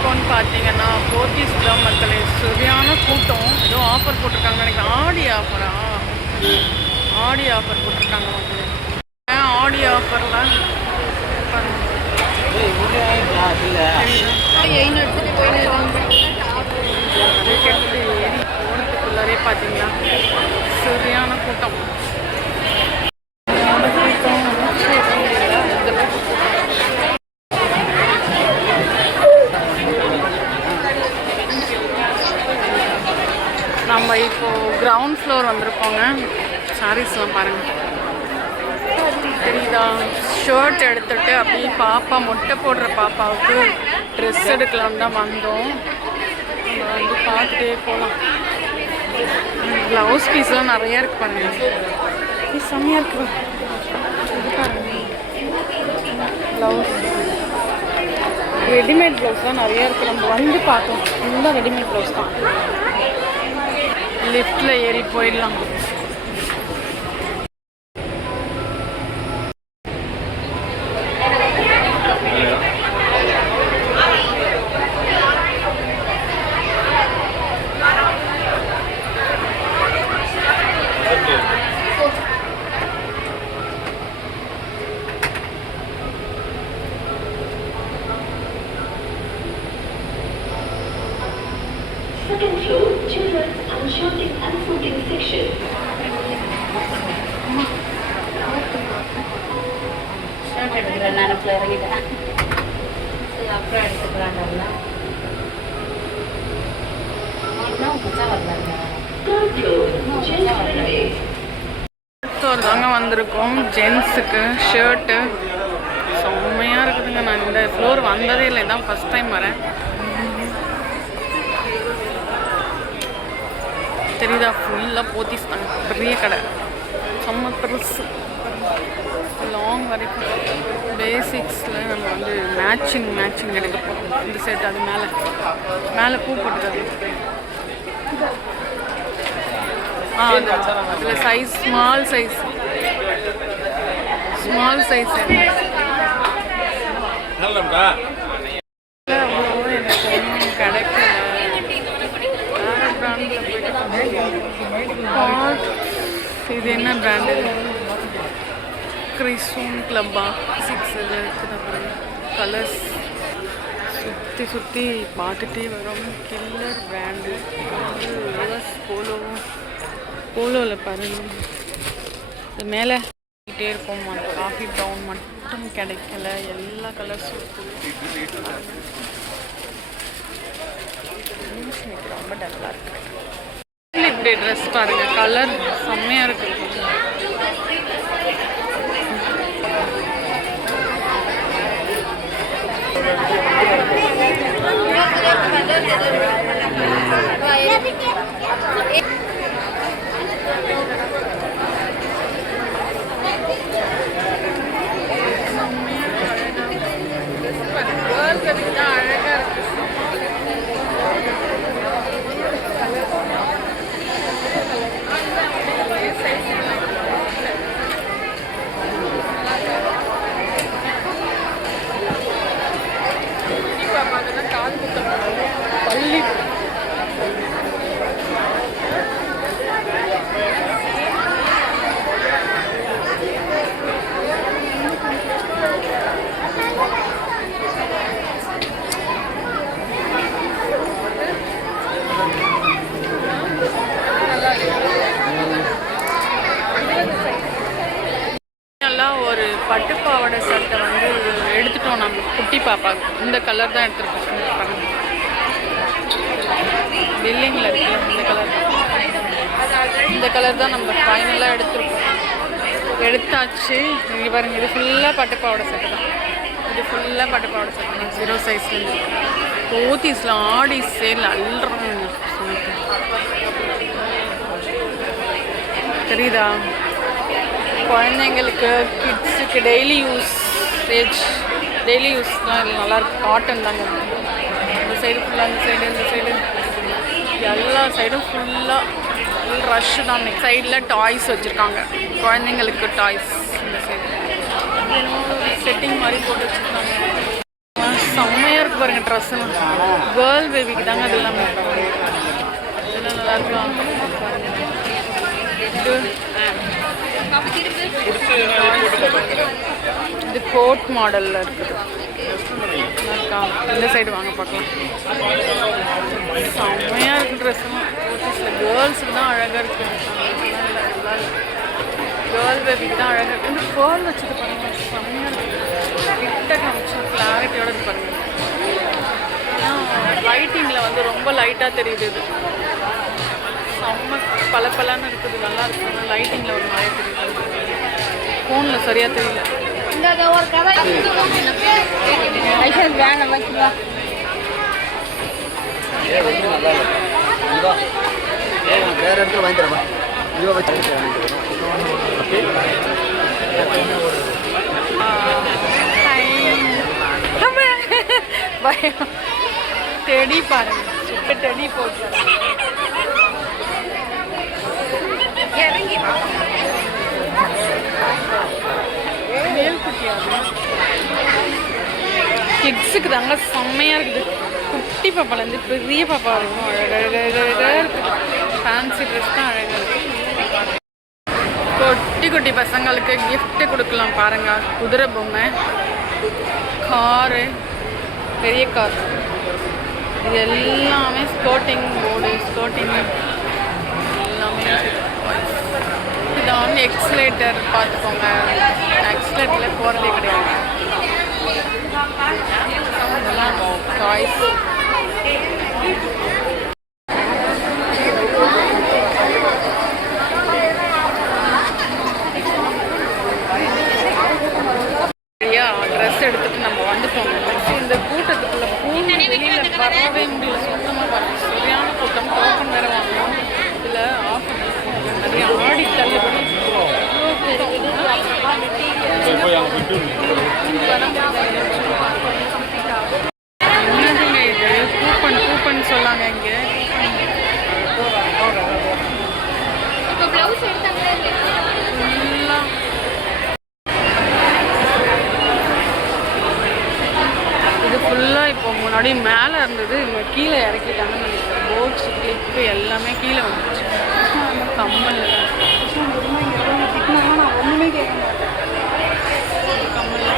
இருக்கோன்னு பார்த்தீங்கன்னா போத்தீஸ் தான் மக்களே. சரியான கூட்டம். ஏதோ ஆஃபர் போட்டிருக்காங்க நினைக்கிறேன். ஆடி ஆஃபரா? ஆடி ஆஃபர் போட்டிருக்காங்க மக்களே. ஆடி ஆஃபர்லாம் போனதுக்குள்ளாரே பார்த்தீங்களா சரியான கூட்டம். நம்ம இப்போது கிரவுண்ட் ஃப்ளோர் வந்திருக்கோங்க. சாரீஸ்லாம் பாருங்கள் தெரியுதா? ஷர்ட் எடுத்துகிட்டு அப்படியே பாப்பா மொட்டை போடுற பாப்பாவுக்கு ட்ரெஸ் எடுக்கலாம் தான் வந்தோம். நம்ம வந்து பார்த்துட்டே போகலாம். ப்ளவுஸ் பீஸ்லாம் நிறையா இருக்கு பாருங்கள். இது செம்மையாக இருக்கு. இது பாருங்க ப்ளவுஸ், ரெடிமேட் ப்ளவுஸ்லாம் நிறையா இருக்குது. நம்ம வந்து பார்த்தோம் ஃபுல்லாக ரெடிமேட் ப்ளவுஸ் தான். லிஃப்டில் ஏறி போயிடலாம். Second floor, children's and shopping and fooding section. Shirt எடுக்கிறேன் நான் அப்புறம் இறங்கிட்டேன். சரி அப்புறம் எடுத்துக்கலாம்ல. தாங்க வந்திருக்கோம். ஜென்ஸுக்கு ஷர்ட்டு செம்மையாக இருக்குதுங்க. நான் இந்த ஃப்ளோர் வந்ததே இல்லை, இதான் ஃபஸ்ட் டைம் வரேன். தெரியுதா? ஃபுல்லாக போத்தீஸ் தாங்க. பெரிய கடை, செம்ம பெருசு. லாங் வரைக்கும் பேசிக்ஸில் நம்ம வந்து மேட்சிங் எடுக்க போகிறோம். இந்த செட் அது மேலே பூ போட்டுக்கிறது. அதில் சைஸ் ஸ்மால் சைஸ் எனக்கு கிடைக்கல. இது என்ன பிராண்டு? கிறிஸ்டோன் கிளப்பா 6 இருக்குது. அப்புறம் கலர்ஸ் சுற்றி பார்த்துட்டே வரும். கில்லர் பிராண்டு யூஎஸ் போலோவில் பாருங்கள். இது மேலே கிட்டே இருக்கும். காஃபி ப்ரௌன் மட்டும் கிடைக்கல. எல்லா கலர்ஸும் ரொம்ப டல்லாக இருக்கு. இப்படி ட்ரெஸ் பாருங்கள், கலர் செம்மையாக இருக்குது. அழகாக இருக்கு. கால் குத்த பள்ளி ஒரு பட்டுப்பாவடை சட்டை வந்து எடுத்துட்டோம் நம்ம குட்டி பாப்பாவுக்கு. இந்த கலர் தான் எடுத்துருக்கோம். பில்லிங்கில் இருக்குல்ல இந்த கலர் தான் நம்ம ஃபைனலாக எடுத்துருக்கோம். எடுத்தாச்சு. இங்கே பாருங்கள், இது ஃபுல்லாக பட்டுப்பாவடை சட்டை தான். இது ஃபுல்லாக பட்டுப்பாவடை சட்டை தான். 0 சைஸ்லேருந்து போத்தீஸில் ஆடி சேல் அல்றாங்க. தெரியுதா? குழந்தைங்களுக்கு கிட்ஸுக்கு டெய்லி யூஸ் தான் நல்லாயிருக்கு. காட்டன் தாங்க. இந்த சைடு ஃபுல்லாக, இந்த சைடு எல்லா சைடும் ஃபுல்லாக ரஷ்ஷு தான். நெக்ஸ்ட் சைடில் டாய்ஸ் வச்சுருக்காங்க, குழந்தைங்களுக்கு டாய்ஸ். இந்த சைடு செட்டிங் மாதிரி போட்டு வச்சுருக்காங்க. செம்மையாக இருக்கு பாருங்க ட்ரெஸ்ஸெல்லாம். கேர்ள் பேபிக்கு தாங்க அது எல்லாமே. இதெல்லாம் நல்லா இருக்கலாம். இது கோட் மாடலில் இருக்குது. இந்த சைடு வாங்க பார்க்கலாம். செம்மையாக இருக்குது ட்ரெஸ்ஸெல்லாம். கேர்ள்ஸுக்கு தான் அழகாக இருக்குது. கேர்ள் பேபிக்கு தான் அழகாக இருக்குது. இந்த கேர்ள் வச்சுட்டு பாருங்கள் செம்மையாக இருக்குது. கிட்ட காமிச்சு கிளாரிட்டியோட இது பாருங்கள். லைட்டிங்கில் வந்து ரொம்ப லைட்டாக தெரியுது. இது செம்ம பல இருக்குது. நல்லா இருக்குது. ஆனால் லைட்டிங்கில் ஒரு மாதிரி தெரியுது. ஃபோனில் சரியாக தெரியல. ஒரு கதை வேணும் வைக்கிறா. வேற இடத்துல வாங்கி தரமா இவ வச்சு பயம். டெடி பாருங்க. சூப்பர் டெடி போட்டு இறங்கி கிட்ஸுக்கு தாங்க செம்மையாக இருக்குது. குட்டி பாப்பாலேருந்து பெரிய பாப்பா இருக்கும். அழகாக இருக்குது. ஃபேன்சி ட்ரெஸ் தான் அழகாக இருக்குது. குட்டி பசங்களுக்கு கிஃப்ட்டு கொடுக்கலாம் பாருங்கள். குதிரை பொம்மை, காரு, பெரிய கார், இது எல்லாமே ஸ்கர்ட்டிங் போர்டு, ஸ்கர்ட்டிங் எல்லாமே. இதை வந்து எக்ஸ்லேட்டர் பார்த்துக்கோங்க. எக்ஸ்லேட்டரில் போகிறதே கிடையாது. டாய்ஸ் ட்ரெஸ் எடுத்துட்டு நம்ம வந்துட்டோம். இந்த கூட்டத்துக்குள்ள வெளியில் வரவே முடியல. சுத்தமாக பாருங்க சரியான கூட்டம். டோக்கன் வேறு வாங்கணும். இதில் ஆஃபர் நிறைய ஆடி தள்ளுபடி. என்னதுங்க இது? கூப்பன் சொல்லாங்க இங்கே. இது ஃபுல்லாக இப்போ முன்னாடி மேலே இருந்தது, இங்கே கீழே இறக்கிட்டாங்கன்னு நினைக்கிறேன். போட்ஸ், கிளிப்பு எல்லாமே கீழே வந்துச்சு. கம்மல் நான் ஒன்றுமே கேட்க மாட்டேன். கம்மல்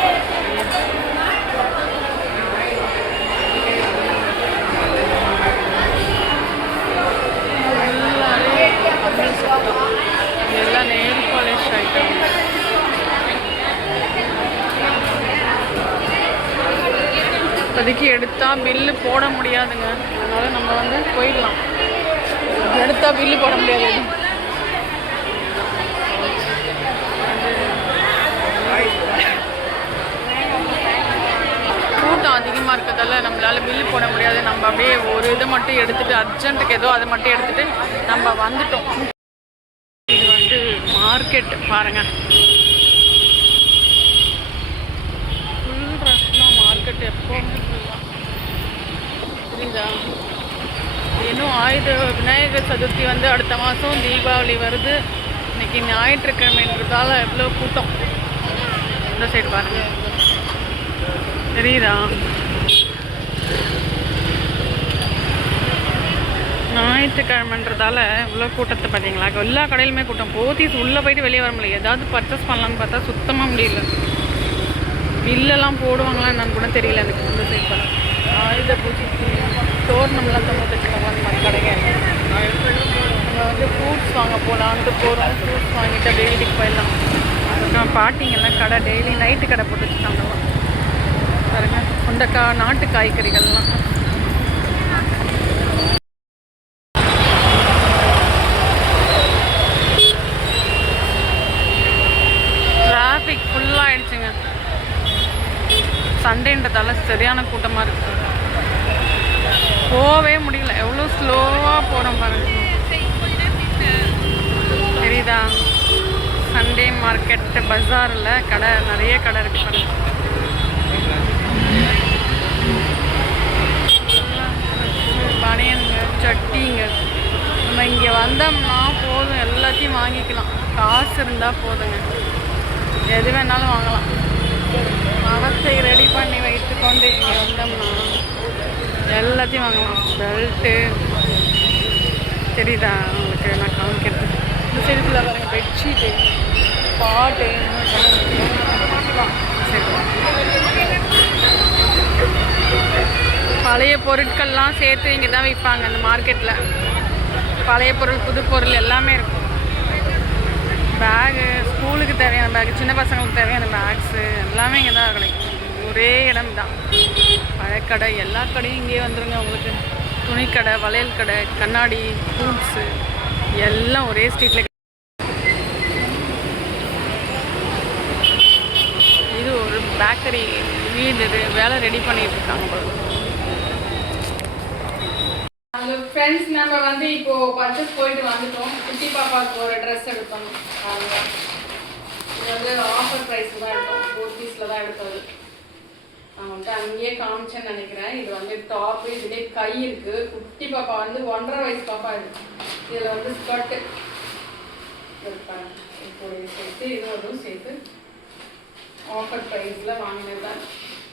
எல்லாம் நெயில் பாலிஷ் ஐட்டம். இப்போதைக்கு எடுத்தால் பில்லு போட முடியாதுங்க. அதனால் நம்ம வந்து போயிடலாம். எடுத்தால் பில்லு போட முடியாது. கூட்டம் அதிகமாக இருக்கிறதால நம்மளால் பில்லு போட முடியாது. நம்ம அப்படியே ஒரு இதை மட்டும் எடுத்துகிட்டு, அர்ஜென்ட்டுக்கு ஏதோ அதை மட்டும் எடுத்துகிட்டு நம்ம வந்துட்டோம். இது வந்து மார்க்கெட் பாருங்கள். ஃபுல் ரஷ்லாம் மார்க்கெட் எப்போவுமே ஃபுல்லாக புரியுதா? இன்னும் விநாயகர் சதுர்த்தி வந்து அடுத்த மாதம் தீபாவளி வருது. இன்னைக்கு ஞாயிற்றுக்கிழமைன்றதால எவ்வளோ கூட்டம். இந்த சைடு பாருங்கள் தெரியுதா? ஞாயிற்றுக்கிழமைன்றதால இவ்வளோ கூட்டத்தை பார்த்தீங்களா? எல்லா கடையிலுமே கூட்டம். போத்தீஸ் உள்ளே போயிட்டு வெளியே வர முடியல. ஏதாவது பர்ச்சேஸ் பண்ணலான்னு பார்த்தா சுத்தமாக முடியல. பில்லெல்லாம் போடுவாங்களா என்னன்னு கூட தெரியல எனக்கு. இந்த சைட் பண்ண ஆயுத பூஜைக்கு தோரணம்லாம் தொண்ணூற்றி அந்த கடைங்க. நம்ம வந்து ஃப்ரூட்ஸ் வாங்க போகலான்ட்டு போகிறோம். ஃப்ரூட்ஸ் வாங்கிட்டு அப்படியே வீட்டுக்கு போயிடலாம். அதுக்கப்புறம் பாட்டிங்கெல்லாம் கடை டெய்லி நைட்டு கடை போட்டு வச்சுட்டாங்கலாம் பாருங்க. சொந்தக்காய், நாட்டு காய்கறிகள்லாம். டிராஃபிக் ஃபுல்லாக ஆயிடுச்சுங்க. சண்டேன்றதால சரியான கூட்டமாக இருக்குது. போகவே முடியல. எவ்வளோ ஸ்லோவாக போகிறோம் பாருங்க. தெரியுதா? சண்டே மார்க்கெட்டு பஜாரில் கடை நிறைய கடை இருக்குது பாருங்க. பனியனுங்க, சட்டிங்க. நம்ம இங்கே வந்தோம்னா போதும், எல்லாத்தையும் வாங்கிக்கலாம். காசு இருந்தால் போதுங்க, எது வேணாலும் வாங்கலாம். பணத்தை ரெடி பண்ணி வைத்து கொண்டு இங்கே வந்தோம்னா எல்லாத்தையும் வாங்கலாம். பெல்ட்டு தெரியுதா உங்களுக்கு? நான் காமிக்கிறது இந்த சைடுல பாருங்க. பெட்ஷீட்டு, பாட்டு, பழைய பொருட்கள்லாம் சேர்த்து இங்கே தான் விற்பாங்க அந்த மார்க்கெட்டில். பழைய பொருள், புது பொருள் எல்லாமே இருக்கும். பேகு, ஸ்கூலுக்கு தேவையான பேகு, சின்ன பசங்களுக்கு தேவையான பேக்ஸு எல்லாமே இங்கே தான் கிடைக்கும். ஒரே இடம் தான். பழக்கடை, எல்லா கடையும் இங்கேயே வந்துடுங்க உங்களுக்கு. துணிக்கடை, வளையல் கடை, கண்ணாடி, ஃப்ரூட்ஸு எல்லாம் ஒரே ஸ்ட்ரீட்டில். இது ஒரு பேக்கரி வீடு, வேலை ரெடி பண்ணிட்டு இருக்காங்க. ஹலோ ஃப்ரெண்ட்ஸ், நம்ம வந்து இப்போ பர்ச்சேஸ் போயிட்டு வந்துட்டோம். குட்டி பாப்பாவுக்கு ஒரு ட்ரெஸ் எடுத்தோம். இது வந்து ஆஃபர் ப்ரைஸில் தான் எடுத்தோம். 4 பீஸில் தான் எடுத்தது. நான் வந்து அங்கேயே காமிச்சேன்னு நினைக்கிறேன். இது வந்து டாப்பு, இதுலேயே கை இருக்குது. குட்டி பாப்பா வந்து 1.5 வயசு பாப்பா இருக்குது. இதில் வந்து ஸ்கர்ட்டு இருப்பாங்க. இப்போ சேர்த்து இது அதுவும் சேர்த்து ஆஃபர் ப்ரைஸில் வாங்கினது தான்.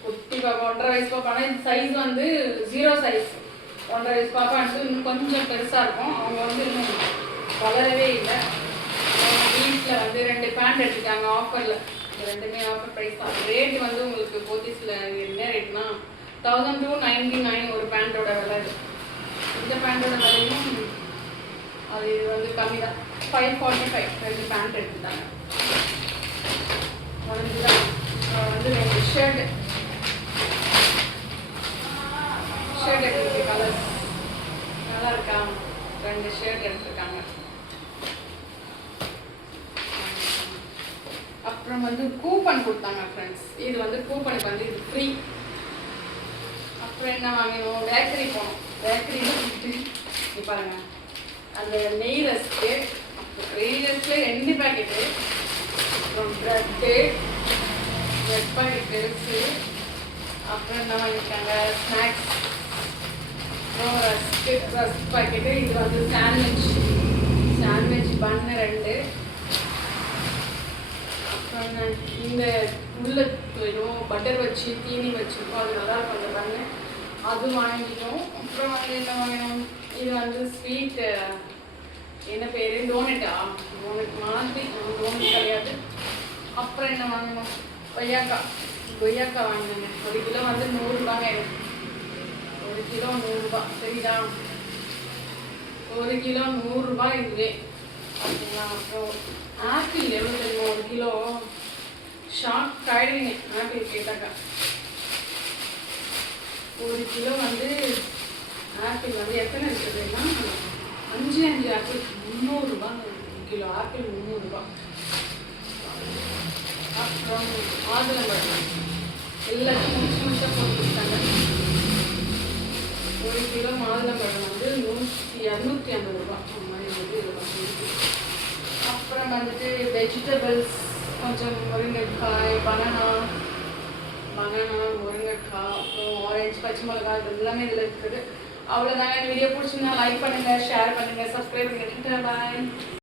குட்டி பாப்பா 1.5 வயசு பாப்பானா இது சைஸ் வந்து 0 சைஸ். 1.5 வயசு பாப்பா வந்து இன்னும் கொஞ்சம் பெருசாக இருக்கும். அவங்க வந்து இன்னும் வளரவே இல்லை. வீட்டில் வந்து 2 பேண்ட் எடுத்துட்டாங்க ஆஃபரில். ரெண்டுமே ஆஃபர் ப்ரைஸ் தான். ரேட் வந்து உங்களுக்கு போத்தீஸில் என்ன ரேட்னா 1299 ஒரு பேண்ட்டோட விலை. இந்த பேண்ட்டோட விலையும் அது இது வந்து கம்மி தான். 545 2 பேண்ட் எடுத்துட்டாங்க. அதுதான் வந்து 2 ஷர்ட் எடுத்துருக்கு. கலர்ஸ் நல்லா இருக்கா? 2 ஷர்ட் எடுத்துருக்காங்க. அப்புறம் வந்து கூப்பன் கொடுத்தாங்க ஃப்ரெண்ட்ஸ். இது வந்து கூப்பனுக்கு வந்து இது ஃப்ரீ. அப்புறம் என்ன வாங்கணும்? பேக்கரி போனோம். பேக்கரியில் போயிட்டு இது பாருங்கள், அந்த நெய் ரஸ்க்கு, நெய் ரஸ்கில் 2 பேக்கெட்டு, அப்புறம் ப்ரெட்டு, ப்ரெட் பாக்கெட்டு, அப்புறம் என்ன வாங்கியிருக்காங்க? ஸ்நாக்ஸ், அப்புறம் ரஸ்க் பாக்கெட்டு. இது வந்து சாண்ட்விச் பன்னு 2. இந்த உள்ள போயிடும் பட்டர் வச்சு தீனி வச்சுருக்கோம். அது நல்லா இருக்கும் அந்த பண்ணு. அது வாங்கிக்கணும். அப்புறம் வந்து என்ன வாங்கணும்? இது வந்து ஸ்வீட்டு, என்ன பேர்? டோனட்டா? டோனட் மாதிரி, டோனட் கிடையாது. அப்புறம் என்ன வாங்கணும்? கொய்யாக்கா வாங்கினாங்க. 1 கிலோ வந்து 100 ரூபாங்க. 1 கிலோ 100 ரூபா. சரிதா? 1 கிலோ 100 ரூபாய் இதுவே. அப்படிங்களா? அப்புறம் ஆப்பிள் எவ்வளோ தெரியுமா? 1 கிலோ ஷாக் ஆகிடுவீங்க ஆப்பிள் கேட்டாக்கா. 1 கிலோ வந்து ஆப்பிள் வந்து எத்தனை இருக்குதுன்னா 5 ஆப்பிள் 300 ரூபா. 1 கிலோ ஆப்பிள் 300 ரூபா. அப்புறம் மாதுளம்பழம் எல்லாத்தையும் முழுசாக போட்டுருக்காங்க. 1 கிலோ மாதுளம்பழம் வந்து 250 ரூபா. அந்த மாதிரி வந்து இது. அப்புறம் வந்துட்டு வெஜிடபிள்ஸ் கொஞ்சம் முருங்கைக்காய், பனானா, முருங்கைக்காய், அப்புறம் ஆரஞ்சு, பச்சை மிளகாய், இது எல்லாமே இதில் இருக்குது. அவ்வளோதாங்க. வீடியோ பிடிச்சிங்கன்னா லைக் பண்ணுங்கள், ஷேர் பண்ணுங்கள், சப்ஸ்கிரைப் பண்ணுங்கள். பாய்.